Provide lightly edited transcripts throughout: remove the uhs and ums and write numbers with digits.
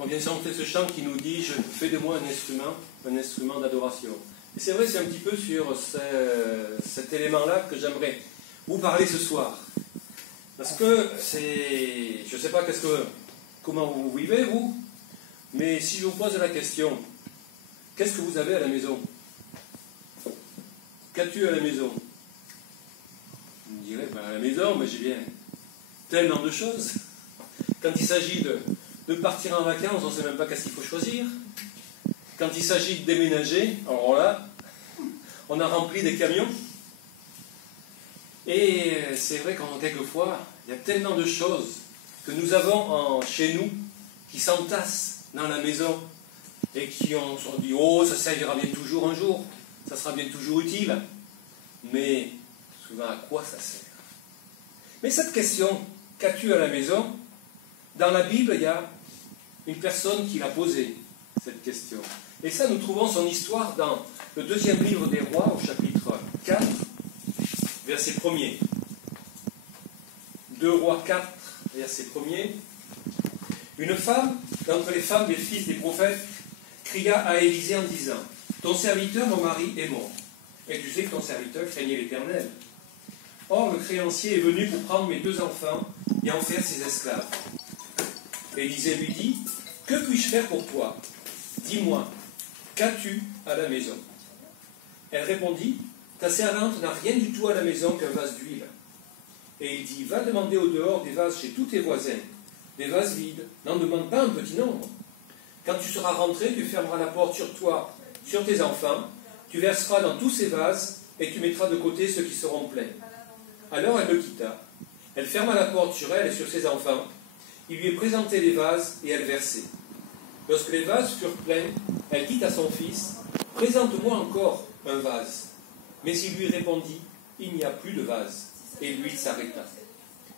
On vient chanter ce chant qui nous dit « Je fais de moi un instrument d'adoration ». Et c'est vrai, c'est un petit peu sur cet élément-là que j'aimerais vous parler ce soir. Parce que c'est... Je ne sais pas comment vous vivez, vous, mais si je vous pose la question, qu'est-ce que vous avez à la maison? Qu'as-tu à la maison? Vous me direz, à la maison, mais j'ai bien tellement de choses. Quand il s'agit de partir en vacances, on ne sait même pas qu'est-ce qu'il faut choisir. Quand il s'agit de déménager, alors là, on a rempli des camions. Et c'est vrai qu'en quelquefois, il y a tellement de choses que nous avons chez nous qui s'entassent dans la maison et qui ont dit « Oh, ça servira bien toujours un jour, ça sera bien toujours utile. » Mais souvent, à quoi ça sert? Mais cette question, qu'as-tu à la maison? Dans la Bible, il y a une personne qui l'a posée, cette question. Et ça, nous trouvons son histoire dans le deuxième livre des Rois, au chapitre 4, verset 1er. 2 Rois 4, verset 1er. Une femme, d'entre les femmes des fils des prophètes, cria à Élisée en disant « Ton serviteur, mon mari, est mort. Et tu sais que ton serviteur craignait l'Éternel. Or, le créancier est venu pour prendre mes 2 enfants et en faire ses esclaves. » Élisée lui dit « Que puis-je faire pour toi? Dis-moi, qu'as-tu à la maison ?» Elle répondit « Ta servante n'a rien du tout à la maison qu'un vase d'huile. » Et il dit « Va demander au dehors des vases chez tous tes voisins, des vases vides, n'en demande pas un petit nombre. Quand tu seras rentré, tu fermeras la porte sur toi, sur tes enfants, tu verseras dans tous ces vases et tu mettras de côté ceux qui seront pleins. » Alors elle le quitta. Elle ferma la porte sur elle et sur ses enfants. Il lui présentait les vases et elle versait. Lorsque les vases furent pleins, elle dit à son fils « Présente-moi encore un vase. » Mais il lui répondit « Il n'y a plus de vase. » Et l'huile s'arrêta.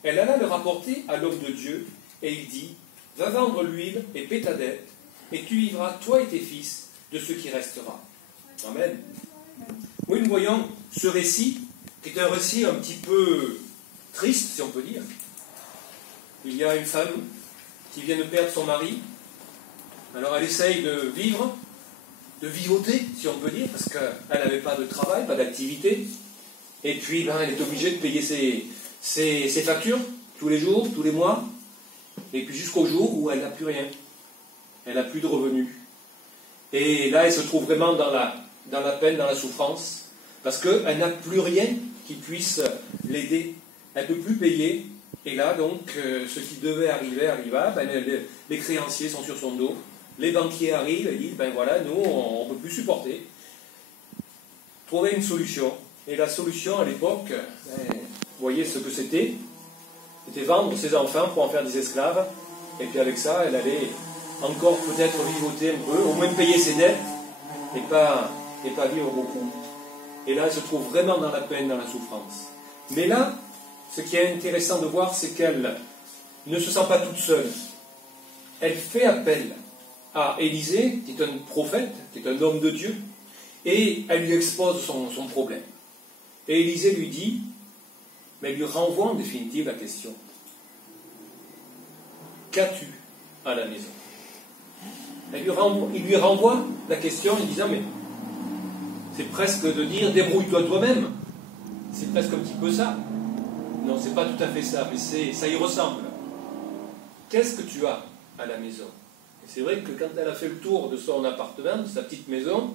Elle alla le rapporter à l'homme de Dieu et il dit « Va vendre l'huile et paie ta dette, et tu vivras, toi et tes fils, de ce qui restera. » Amen. Oui, nous voyons ce récit, qui est un récit un petit peu triste, si on peut dire. Il y a une femme qui vient de perdre son mari. Alors elle essaye de vivre, de vivoter, si on peut dire, parce qu'elle n'avait pas de travail, pas d'activité. Et puis, elle est obligée de payer ses factures, tous les jours, tous les mois. Et puis jusqu'au jour où elle n'a plus rien. Elle n'a plus de revenus. Et là, elle se trouve vraiment dans la peine, dans la souffrance, parce qu'elle n'a plus rien qui puisse l'aider. Elle ne peut plus payer. Et là, donc, ce qui devait arriver arriva. Les créanciers sont sur son dos. Les banquiers arrivent et disent, voilà, nous, on ne peut plus supporter. Trouver une solution. Et la solution, à l'époque, vous voyez ce que c'était. C'était vendre ses enfants pour en faire des esclaves. Et puis avec ça, elle allait encore peut-être vivoter un peu, au moins payer ses dettes, et pas vivre beaucoup. Et là, elle se trouve vraiment dans la peine, dans la souffrance. Mais là, ce qui est intéressant de voir, c'est qu'elle ne se sent pas toute seule. Elle fait appel à Élisée, qui est un prophète, qui est un homme de Dieu, et elle lui expose son problème. Et Élisée lui dit, mais elle lui renvoie en définitive la question. Qu'as-tu à la maison? Il lui renvoie la question en disant, mais c'est presque de dire, débrouille-toi toi-même. C'est presque un petit peu ça. Non, c'est pas tout à fait ça, mais ça y ressemble. Qu'est-ce que tu as à la maison? Et c'est vrai que quand elle a fait le tour de son appartement, de sa petite maison,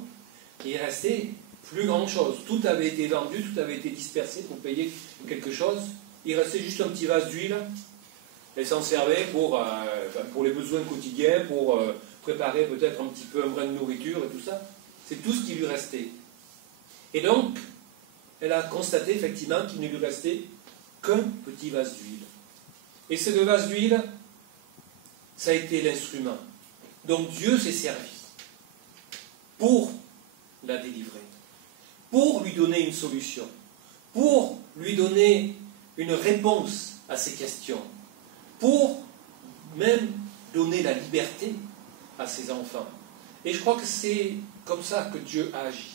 il restait plus grand-chose. Tout avait été vendu, tout avait été dispersé pour payer quelque chose. Il restait juste un petit vase d'huile. Elle s'en servait pour les besoins quotidiens, pour préparer peut-être un petit peu un brin de nourriture et tout ça. C'est tout ce qui lui restait. Et donc, elle a constaté effectivement qu'il ne lui restait qu'un petit vase d'huile. Et ce vase d'huile, ça a été l'instrument. Donc Dieu s'est servi pour la délivrer, pour lui donner une solution, pour lui donner une réponse à ses questions, pour même donner la liberté à ses enfants. Et je crois que c'est comme ça que Dieu a agi.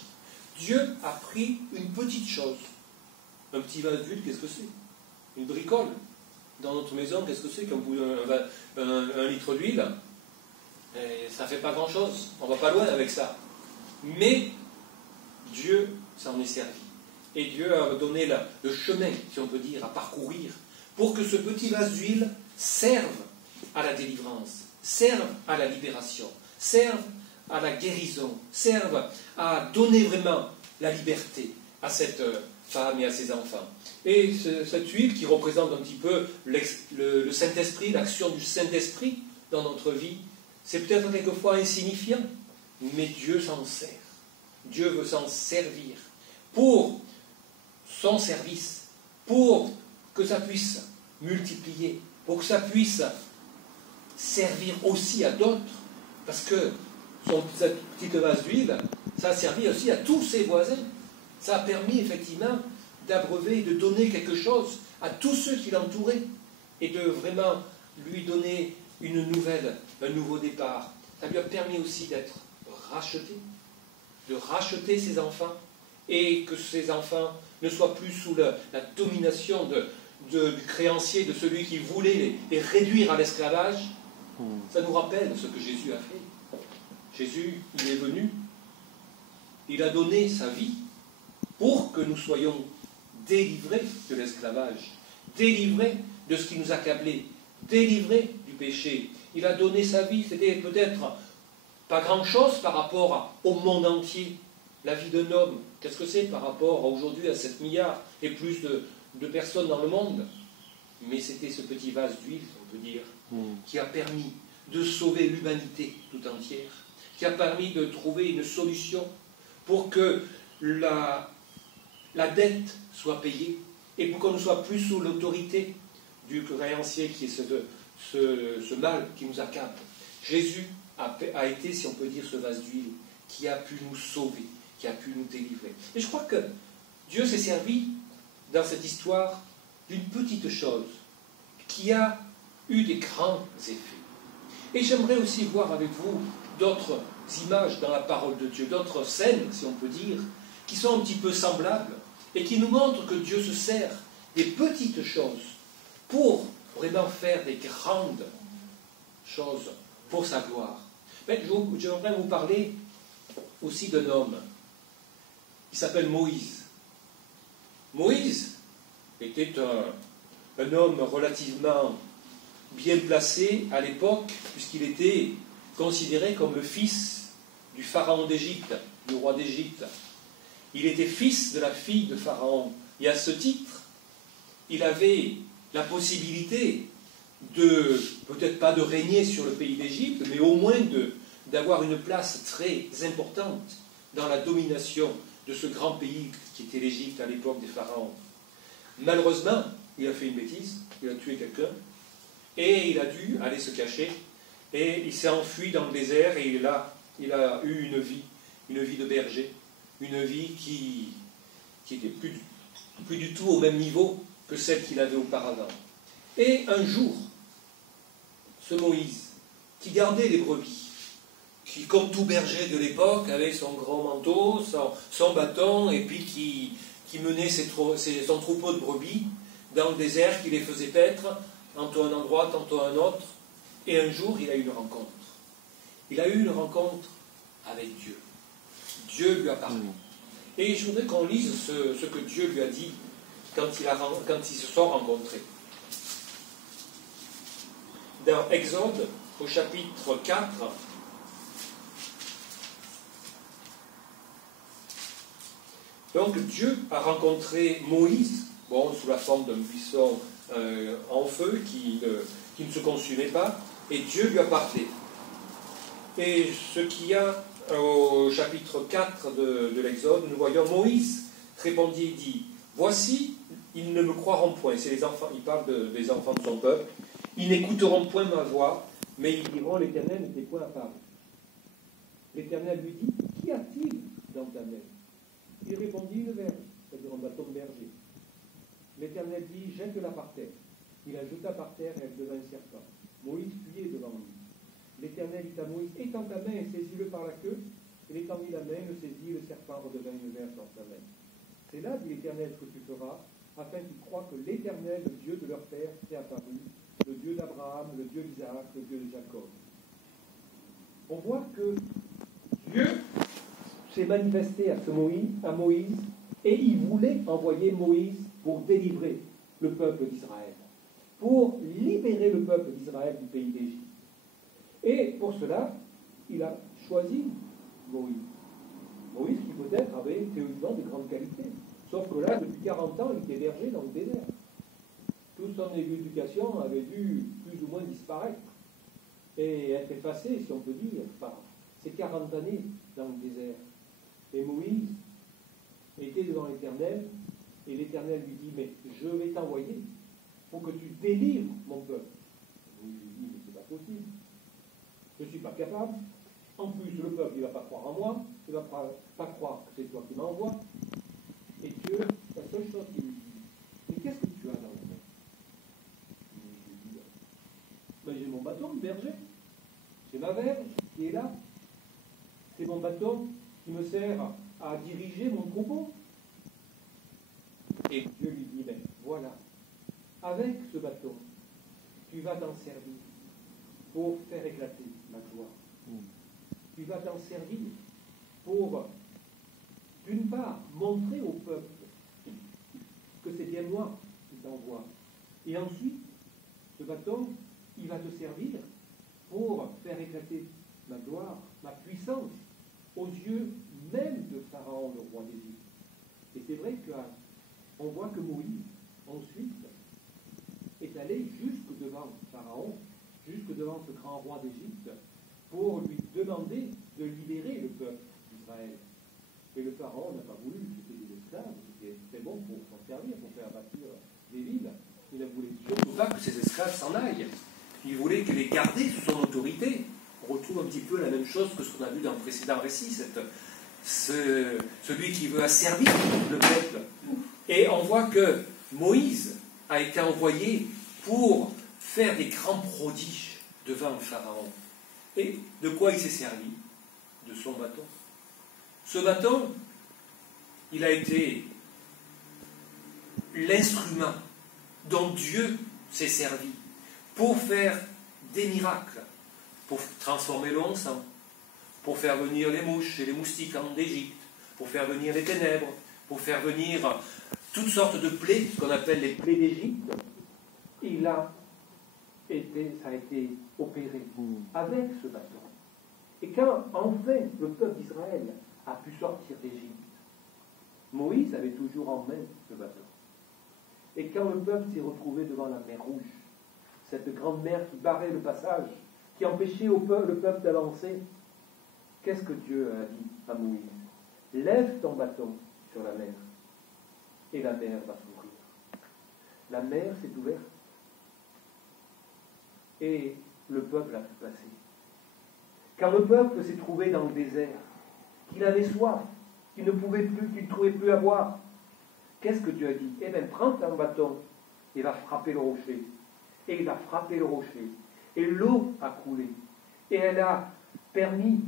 Dieu a pris une petite chose. Un petit vase d'huile, qu'est-ce que c'est? Une bricole. Dans notre maison, qu'est-ce que c'est qu'un litre d'huile? Et ça ne fait pas grand-chose, on ne va pas loin avec ça. Mais Dieu s'en est servi. Et Dieu a donné le chemin, si on peut dire, à parcourir, pour que ce petit vase d'huile serve à la délivrance, serve à la libération, serve à la guérison, serve à donner vraiment la liberté à cette femme et à ses enfants. Et cette huile qui représente un petit peu le Saint-Esprit, l'action du Saint-Esprit dans notre vie, c'est peut-être quelquefois insignifiant, mais Dieu s'en sert. Dieu veut s'en servir pour son service, pour que ça puisse multiplier, pour que ça puisse servir aussi à d'autres, parce que cette petite vase d'huile, ça a servi aussi à tous ses voisins. Ça a permis effectivement d'abreuver et de donner quelque chose à tous ceux qui l'entouraient et de vraiment lui donner une nouvelle, un nouveau départ. Ça lui a permis aussi d'être racheté, de racheter ses enfants et que ces enfants ne soient plus sous la domination du créancier, de celui qui voulait les réduire à l'esclavage. Ça nous rappelle ce que Jésus a fait. Jésus, il est venu, il a donné sa vie pour que nous soyons délivrés de l'esclavage, délivrés de ce qui nous accablait, délivrés du péché. Il a donné sa vie, c'était peut-être pas grand-chose par rapport au monde entier. La vie d'un homme, qu'est-ce que c'est par rapport aujourd'hui à 7 milliards et plus de personnes dans le monde? Mais c'était ce petit vase d'huile, on peut dire, qui a permis de sauver l'humanité tout entière, qui a permis de trouver une solution pour que la dette soit payée et pour qu'on ne soit plus sous l'autorité du créancier qui est ce mal qui nous accable. Jésus a été, si on peut dire, ce vase d'huile qui a pu nous sauver, qui a pu nous délivrer. Et je crois que Dieu s'est servi dans cette histoire d'une petite chose qui a eu des grands effets. Et j'aimerais aussi voir avec vous d'autres images dans la parole de Dieu, d'autres scènes, si on peut dire, qui sont un petit peu semblables et qui nous montrent que Dieu se sert des petites choses pour vraiment faire des grandes choses pour sa gloire. Mais j'aimerais vous parler aussi d'un homme. Il s'appelle Moïse. Moïse était un homme relativement bien placé à l'époque, puisqu'il était considéré comme le fils du pharaon d'Égypte, du roi d'Égypte. Il était fils de la fille de Pharaon. Et à ce titre, il avait la possibilité de, peut-être pas de régner sur le pays d'Égypte, mais au moins d'avoir une place très importante dans la domination de ce grand pays qui était l'Égypte à l'époque des pharaons. Malheureusement, il a fait une bêtise, il a tué quelqu'un, et il a dû aller se cacher, et il s'est enfui dans le désert, et il a eu une vie de berger, une vie qui était plus du tout au même niveau que celle qu'il avait auparavant. Et un jour, ce Moïse, qui gardait les brebis, qui, comme tout berger de l'époque, avait son grand manteau, son bâton, et puis qui menait son troupeau de brebis dans le désert, qui les faisait paître, tantôt à un endroit, tantôt à un autre. Et un jour, il a eu une rencontre. Il a eu une rencontre avec Dieu. Dieu lui a parlé. Et je voudrais qu'on lise ce que Dieu lui a dit quand ils se sont rencontrés. Dans Exode, au chapitre 4, donc Dieu a rencontré Moïse, sous la forme d'un buisson en feu qui ne se consumait pas, et Dieu lui a parlé. Et ce qu'il y a au chapitre 4 de l'Exode, nous voyons Moïse répondit et dit: voici, ils ne me croiront point. C'est les enfants, il parle des enfants de son peuple. Ils n'écouteront point ma voix, mais ils diront: l'Éternel n'était point apparu. L'Éternel lui dit: qu'y a-t-il dans ta main? Il répondit: une verge, c'est-à-dire un bâton de berger. L'Éternel dit: jette-la par terre. Il la jeta par terre et elle devint un serpent. Moïse fuyait devant lui. L'Éternel dit à Moïse: étends ta main et saisis-le par la queue. Il étendit la main, le saisit, le serpent redevint une verge dans sa main. C'est là, dit l'Éternel, ce que tu feras, afin qu'ils croient que l'Éternel, le Dieu de leur père, t'est apparu, le Dieu d'Abraham, le Dieu d'Isaac, le Dieu de Jacob. on voit que Dieu s'est manifesté à Moïse, et il voulait envoyer Moïse pour délivrer le peuple d'Israël, pour libérer le peuple d'Israël du pays d'Égypte. Et pour cela, il a choisi Moïse. Moïse qui peut-être avait théoriquement de grandes qualités. Sauf que là, depuis 40 ans, il était berger dans le désert. Toute son éducation avait dû plus ou moins disparaître et être effacée, si on peut dire, par ces 40 années dans le désert. Et Moïse était devant l'Éternel, et l'Éternel lui dit, mais je vais t'envoyer pour que tu délivres mon peuple. Moïse lui dit, mais c'est pas possible. Je ne suis pas capable. En plus, le peuple, il ne va pas croire en moi, il ne va pas croire que c'est toi qui m'envoies. Et Dieu, la seule chose qu'il lui dit, mais qu'est-ce que tu as dans la main? Il lui dit, ben, j'ai mon bâton de berger, c'est ma verge qui est là, c'est mon bâton qui me sert à diriger mon troupeau. Et Dieu lui dit, ben voilà, avec ce bâton, tu vas t'en servir pour faire éclater ma gloire. Tu vas t'en servir pour, d'une part, montrer au peuple que c'est bien moi qui t'envoie. Et ensuite, ce bâton, il va te servir pour faire éclater ma gloire, ma puissance, aux yeux même de Pharaon, le roi d'Égypte. Et c'est vrai qu'on voit que Moïse, ensuite, est allé jusque devant Pharaon, jusque devant ce grand roi d'Égypte, pour lui demander de libérer le peuple d'Israël. Et le Pharaon n'a pas voulu, c'était des esclaves, c'était très bon pour s'en servir, pour faire bâtir des villes. Il ne voulait surtout pas que ces esclaves s'en aillent. Il voulait les garder sous son autorité. On retrouve un petit peu la même chose que ce qu'on a vu dans le précédent récit, celui qui veut asservir le peuple. Et on voit que Moïse a été envoyé pour faire des grands prodiges devant le Pharaon. Et de quoi il s'est servi? De son bâton. Ce bâton, il a été l'instrument dont Dieu s'est servi pour faire des miracles, pour transformer l'eau en sang, pour faire venir les mouches et les moustiques d'Égypte, pour faire venir les ténèbres, pour faire venir toutes sortes de plaies, ce qu'on appelle les plaies d'Égypte. Ça a été opéré avec ce bâton. Et quand enfin le peuple d'Israël a pu sortir d'Égypte, Moïse avait toujours en main le bâton. Et quand le peuple s'est retrouvé devant la mer Rouge, cette grande mer qui barrait le passage, qui empêchait le peuple d'avancer, qu'est-ce que Dieu a dit à Moïse? Lève ton bâton sur la mer, et la mer va s'ouvrir. La mer s'est ouverte, et le peuple a pu passer. Quand le peuple s'est trouvé dans le désert, qu'il avait soif, qu'il ne pouvait plus, qu'il ne trouvait plus à boire, qu'est-ce que Dieu a dit? Eh bien, prends ton bâton et va frapper le rocher. Et il a frappé le rocher. Et l'eau a coulé. Et elle a permis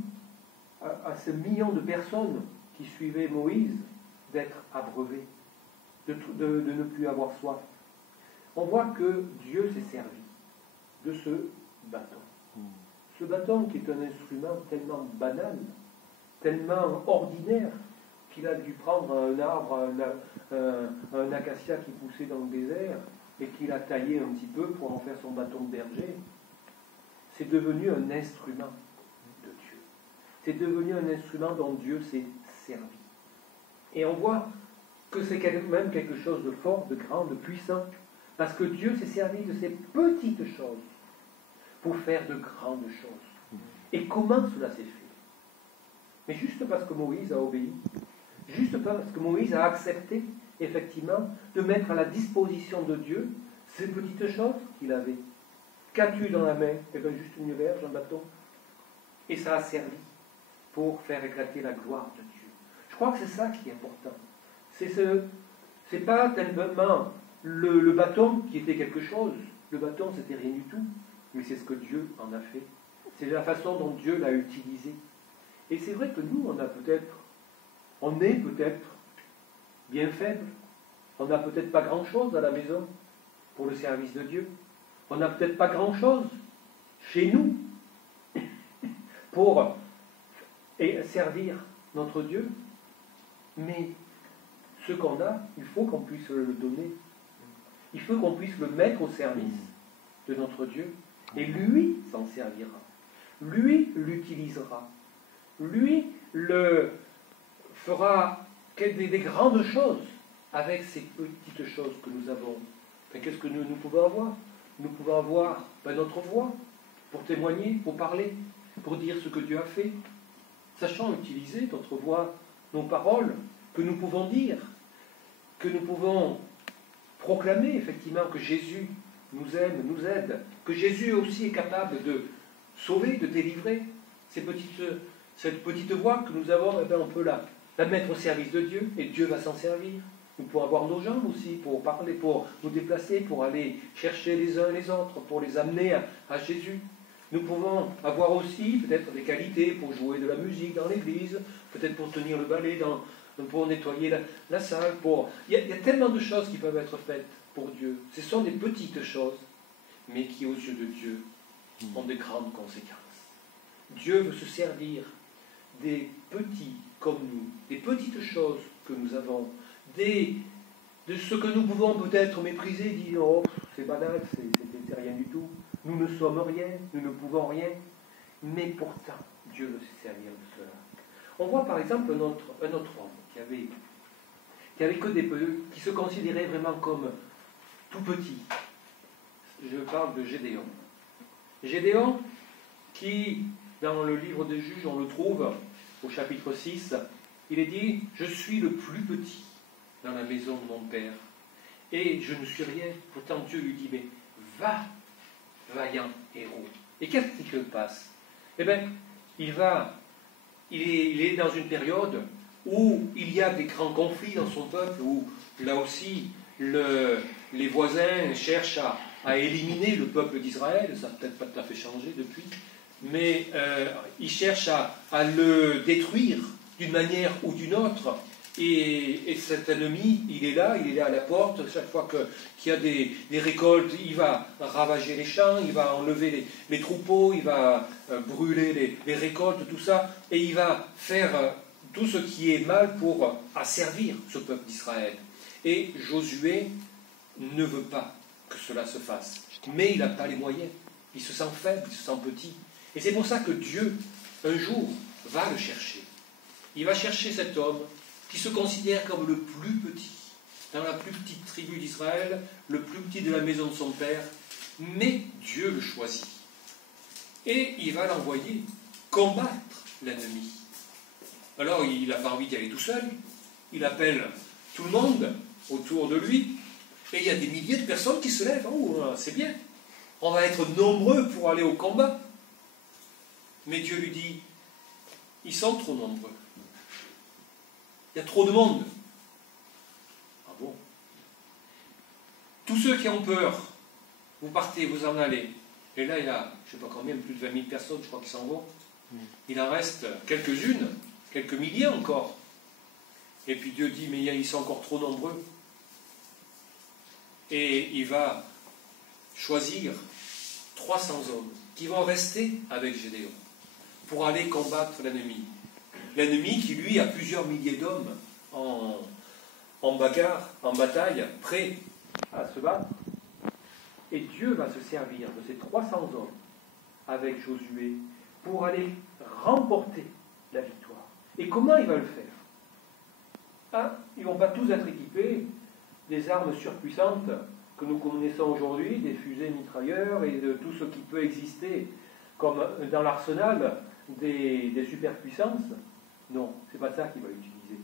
à ce million de personnes qui suivaient Moïse d'être abreuvées, de ne plus avoir soif. On voit que Dieu s'est servi de ce bâton. Ce bâton qui est un instrument tellement banal, tellement ordinaire, qu'il a dû prendre un arbre, un acacia qui poussait dans le désert, et qu'il a taillé un petit peu pour en faire son bâton de berger. C'est devenu un instrument de Dieu. C'est devenu un instrument dont Dieu s'est servi. Et on voit que c'est même quelque chose de fort, de grand, de puissant, parce que Dieu s'est servi de ces petites choses pour faire de grandes choses. Et comment cela s'est fait? Mais juste parce que Moïse a obéi, juste parce que Moïse a accepté, effectivement, de mettre à la disposition de Dieu ces petites choses qu'il avait. Qu'as-tu dans la main? Eh bien, juste une verge, un bâton. Et ça a servi pour faire éclater la gloire de Dieu. Je crois que c'est ça qui est important. C'est pas tellement le bâton qui était quelque chose. Le bâton, c'était rien du tout. Mais c'est ce que Dieu en a fait. C'est la façon dont Dieu l'a utilisé. Et c'est vrai que nous, on est peut-être bien faible. On n'a peut-être pas grand-chose à la maison pour le service de Dieu. On n'a peut-être pas grand-chose chez nous pour servir notre Dieu. Mais ce qu'on a, il faut qu'on puisse le donner. Il faut qu'on puisse le mettre au service de notre Dieu. Et lui s'en servira. Lui l'utilisera. Lui le fera des grandes choses avec ces petites choses que nous avons. Qu'est-ce que nous pouvons avoir? Nous pouvons avoir notre voix pour témoigner, pour parler, pour dire ce que Dieu a fait, sachant utiliser notre voix, nos paroles, que nous pouvons dire, que nous pouvons proclamer effectivement que Jésus nous aime, nous aide, que Jésus aussi est capable de sauver, de délivrer. Cette petite voix que nous avons, on peut la mettre au service de Dieu, et Dieu va s'en servir. Nous pouvons avoir nos jambes aussi pour parler, pour nous déplacer, pour aller chercher les uns les autres, pour les amener à Jésus. Nous pouvons avoir aussi peut-être des qualités pour jouer de la musique dans l'église, peut-être pour tenir le balai, pour nettoyer la salle. Il y a tellement de choses qui peuvent être faites pour Dieu. Ce sont des petites choses, mais qui aux yeux de Dieu ont de grandes conséquences. Dieu veut se servir des petits comme nous, des petites choses que nous avons, de ce que nous pouvons peut-être mépriser, dire « Oh, c'est banal, c'est rien du tout, nous ne sommes rien, nous ne pouvons rien », mais pourtant, Dieu veut se servir de cela. On voit par exemple un autre homme qui se considérait vraiment comme tout petit. Je parle de Gédéon. Gédéon, qui, dans le livre des Juges, on le trouve au chapitre 6, il est dit « Je suis le plus petit dans la maison de mon père, et je ne suis rien. » Pourtant Dieu lui dit « Mais va, vaillant héros. » Et qu'est-ce qui se passe? Eh bien, il est dans une période où il y a des grands conflits dans son peuple, où là aussi les voisins cherchent à éliminer le peuple d'Israël. Ça n'a peut-être pas tout à fait changé depuis, mais ils cherchent à le détruire d'une manière ou d'une autre. Et cet ennemi, il est là à la porte. Chaque fois qu'il y a des récoltes, il va ravager les champs, il va enlever les troupeaux, il va brûler les récoltes, tout ça, et il va faire tout ce qui est mal pour asservir ce peuple d'Israël. Et Josué ne veut pas que cela se fasse, mais il n'a pas les moyens. Il se sent faible, il se sent petit. Et c'est pour ça que Dieu, un jour, va le chercher. Il va chercher cet homme qui se considère comme le plus petit, dans la plus petite tribu d'Israël, le plus petit de la maison de son père, mais Dieu le choisit. Et il va l'envoyer combattre l'ennemi. Alors il n'a pas envie d'y aller tout seul, il appelle tout le monde autour de lui, et il y a des milliers de personnes qui se lèvent. Oh, c'est bien, on va être nombreux pour aller au combat. Mais Dieu lui dit, ils sont trop nombreux. Il y a trop de monde. Ah bon? Tous ceux qui ont peur, vous partez, vous en allez. Et là, il y a, je ne sais pas combien, plus de 20 000 personnes, je crois, qui s'en vont. Il en reste quelques-unes, quelques milliers encore. Et puis Dieu dit, mais ils sont encore trop nombreux. Et il va choisir 300 hommes qui vont rester avec Gédéon pour aller combattre l'ennemi. L'ennemi qui, lui, a plusieurs milliers d'hommes en bagarre, en bataille, prêts à se battre. Et Dieu va se servir de ces 300 hommes avec Josué pour aller remporter la victoire. Et comment il va le faire? Ils ne vont pas tous être équipés des armes surpuissantes que nous connaissons aujourd'hui, des fusées mitrailleurs et de tout ce qui peut exister comme dans l'arsenal des superpuissances. Non, ce n'est pas ça qu'il va utiliser.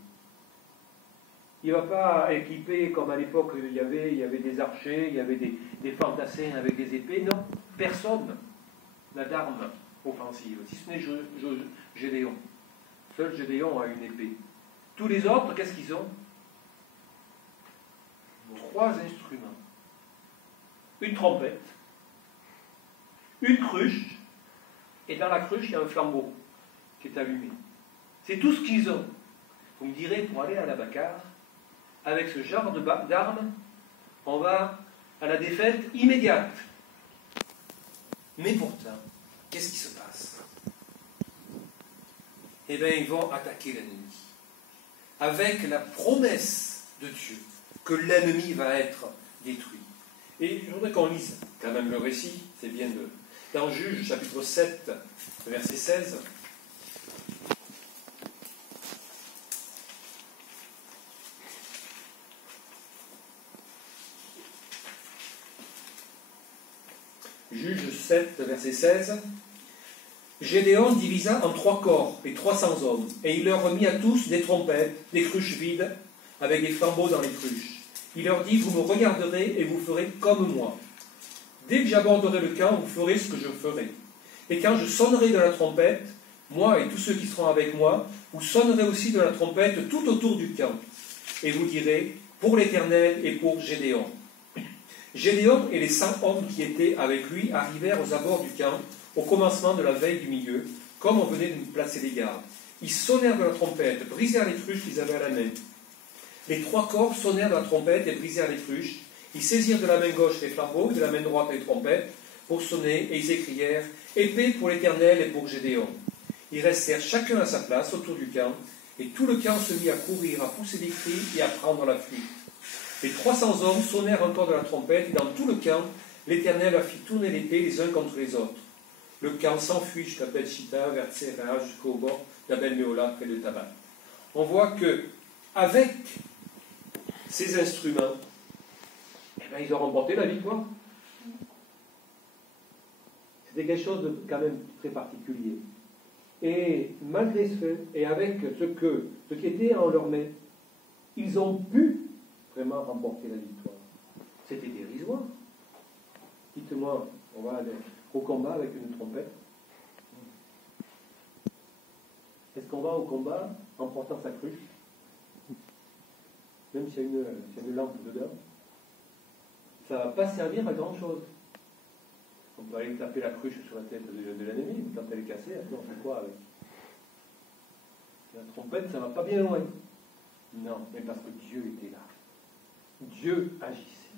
Il ne va pas équiper comme à l'époque il y avait des archers, il y avait des fantassins avec des épées. Non, personne n'a d'arme offensive, si ce n'est Gédéon. Seul Gédéon a une épée. Tous les autres, qu'est-ce qu'ils ont? 3 instruments. Une trompette, une cruche, et dans la cruche, il y a un flambeau qui est allumé. C'est tout ce qu'ils ont. Vous me direz, pour aller à la bagarre, avec ce genre d'armes, on va à la défaite immédiate. Mais pourtant, qu'est-ce qui se passe? eh bien, ils vont attaquer l'ennemi. Avec la promesse de Dieu que l'ennemi va être détruit. Et je voudrais qu'on lise quand même le récit, c'est bien dans Juge, chapitre 7, verset 16. Juge 7, verset 16. Gédéon divisa en 3 corps les 300 hommes, et il leur remit à tous des trompettes, des cruches vides, avec des flambeaux dans les cruches. Il leur dit, vous me regarderez et vous ferez comme moi. Dès que j'aborderai le camp, vous ferez ce que je ferai. Et quand je sonnerai de la trompette, moi et tous ceux qui seront avec moi, vous sonnerez aussi de la trompette tout autour du camp. Et vous direz, pour l'Éternel et pour Gédéon. Gédéon et les 100 hommes qui étaient avec lui arrivèrent aux abords du camp, au commencement de la veille du milieu, comme on venait de nous placer les gardes. Ils sonnèrent de la trompette, brisèrent les cruches qu'ils avaient à la main. Les 3 corps sonnèrent de la trompette et brisèrent les cruches. Ils saisirent de la main gauche les flambeaux, de la main droite les trompettes, pour sonner, et ils s'écrièrent « Épée pour l'Éternel et pour Gédéon ». Ils restèrent chacun à sa place autour du camp, et tout le camp se mit à courir, à pousser des cris et à prendre la fuite. Les 300 hommes sonnèrent encore de la trompette, et dans tout le camp, l'Éternel a fit tourner l'épée les uns contre les autres. Le camp s'enfuit jusqu'à Beth-Shitta, vers Tséra, jusqu'au bord d'Abel-Méola, près de Tabat. On voit que, avec ces instruments, eh bien, ils ont remporté la victoire. C'était quelque chose de quand même très particulier. Et malgré ce fait, et avec ce qui était en leur main, ils ont pu vraiment remporter la victoire. C'était dérisoire. Dites-moi, on va aller au combat avec une trompette. Est-ce qu'on va au combat en portant sa cruche? Même s'il y a une lampe dedans, ça ne va pas servir à grand chose. On peut aller taper la cruche sur la tête de l'ennemi, mais quand elle est cassée, on fait quoi avec? La trompette, ça ne va pas bien loin. Non, mais parce que Dieu était là. Dieu agissait.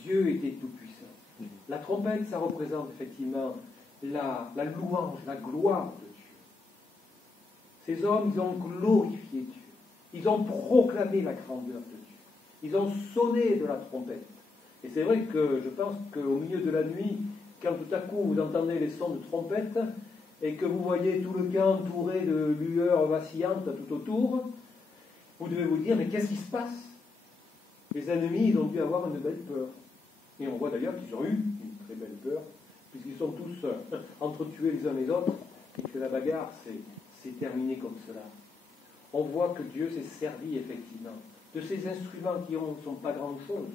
Dieu était tout-puissant. La trompette, ça représente effectivement la louange, la gloire de Dieu. Ces hommes, ils ont glorifié Dieu. Ils ont proclamé la grandeur de Dieu. Ils ont sonné de la trompette. Et c'est vrai que je pense qu'au milieu de la nuit, quand tout à coup vous entendez les sons de trompette et que vous voyez tout le camp entouré de lueurs vacillantes tout autour, vous devez vous dire, mais qu'est-ce qui se passe? Les ennemis, ils ont dû avoir une belle peur. Et on voit d'ailleurs qu'ils ont eu une très belle peur, puisqu'ils sont tous entretués les uns les autres, et que la bagarre s'est terminée comme cela. On voit que Dieu s'est servi effectivement de ces instruments qui ne sont pas grand-chose,